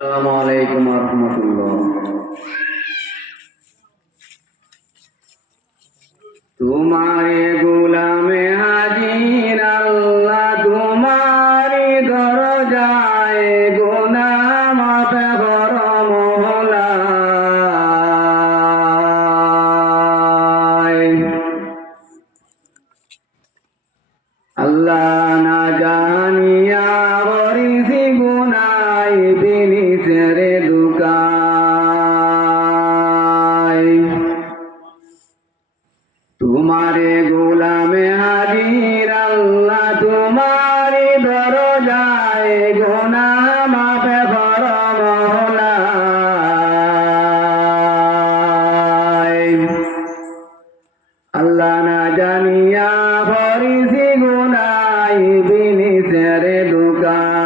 আসসালামু আলাইকুম ওয়া রাহমাতুল্লাহ। তোমারে গোলামে হাজির আল্লাহ, তোমারি দরজায় গুনাহ মাফ করো মওলা। আল্লাহ না জানিয়া করিছি গুনাহ ইবলিসের দুকায়। তোমারে গোলামে হাজির আল্লাহ, তোমারি দরজায় গুনাহ মাফ করো মওলা। আল্লাহ না জানিয়া করিছি গুনাহ ইবলিসের দুকায়।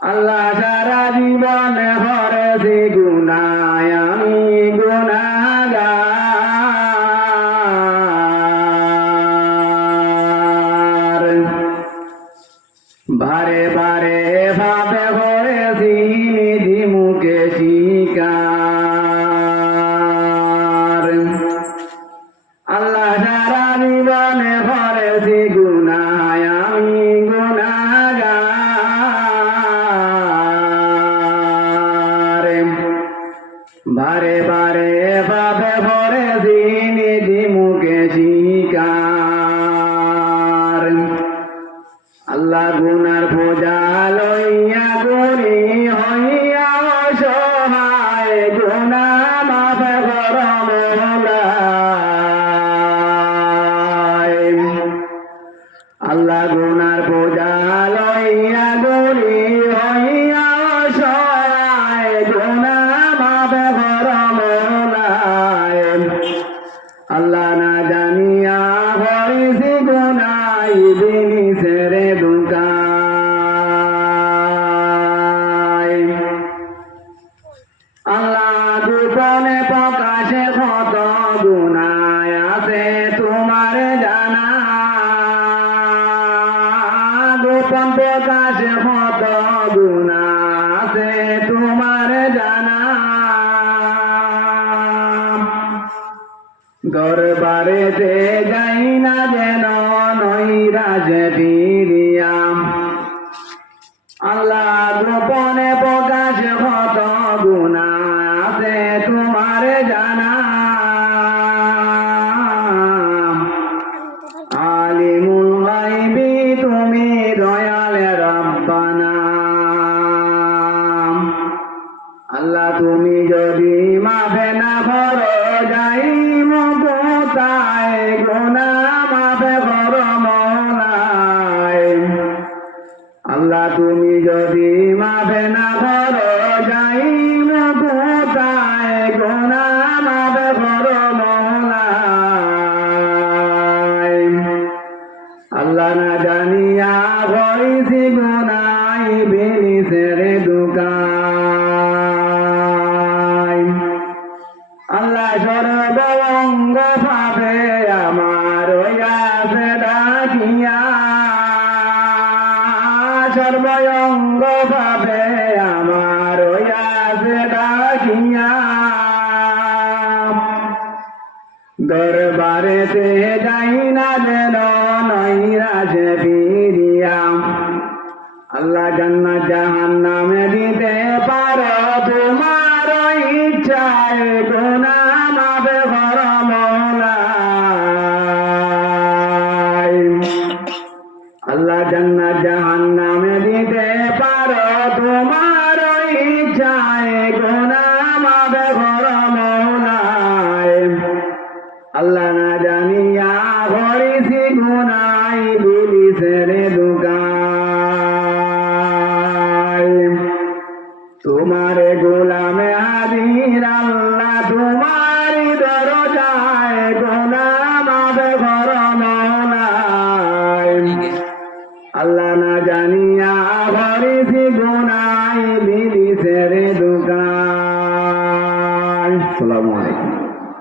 আল্লাহ সারা জীবন করেছি গুনাহ, আমি গুনাহগার। বারে বারে ভাবে করেছি নিজ মুখে স্বীকার। আল্লাহ সারা জীবনে করেছি গুনাহ, আমি গুনাহগার। বারে বারে ভাবে করেছি নিজ মুখে স্বীকার। আল্লাহ গুনার বোঝা লইয়া গুনি হইয়া অসহায়, গুনাহ মাফ করো মওলা। আল্লাহ গুনার বোঝা লইয়া গুনি হইয়া অসহায়, গুনাহ মাফ করো মওলা। আল্লাহ না জানিয়া করিছি গুনাহ ইবলিসের দুকায়। আল্লাহ গোপনে প্রকাশে কত গুনাহ আছে তোমার জানা। গোপন প্রকাশে কত গুনাহ আছে তোমার জানা। দরবারেতে যাই না যেন নৈরাজে ফিরিয়া। আল্লাহ গোপনে প্রকাশে কত গুনাহ আছে তোমার জানা। আলিমুল গায়বি তুমি দয়ালে রব্বানা। আল্লাহ তুমি যদি মাফে না করো যাই কোথায়, গুনাহ মাফ করো মওলা। আল্লাহ তুমি যদি মাফে না করো যাই কোথায়, গুনাহ মাফ করো মওলা। আল্লাহ না জানিয়া করিছি গুনাহ ইবলিসের দুকায়। আল্লাহ সর্বঙ্গ ভাবে আমার হইয়াছে ডাকিয়া। সর্বঙ্গ ভাবে আমার হইয়াছে ডাকিয়া। দরবারেতে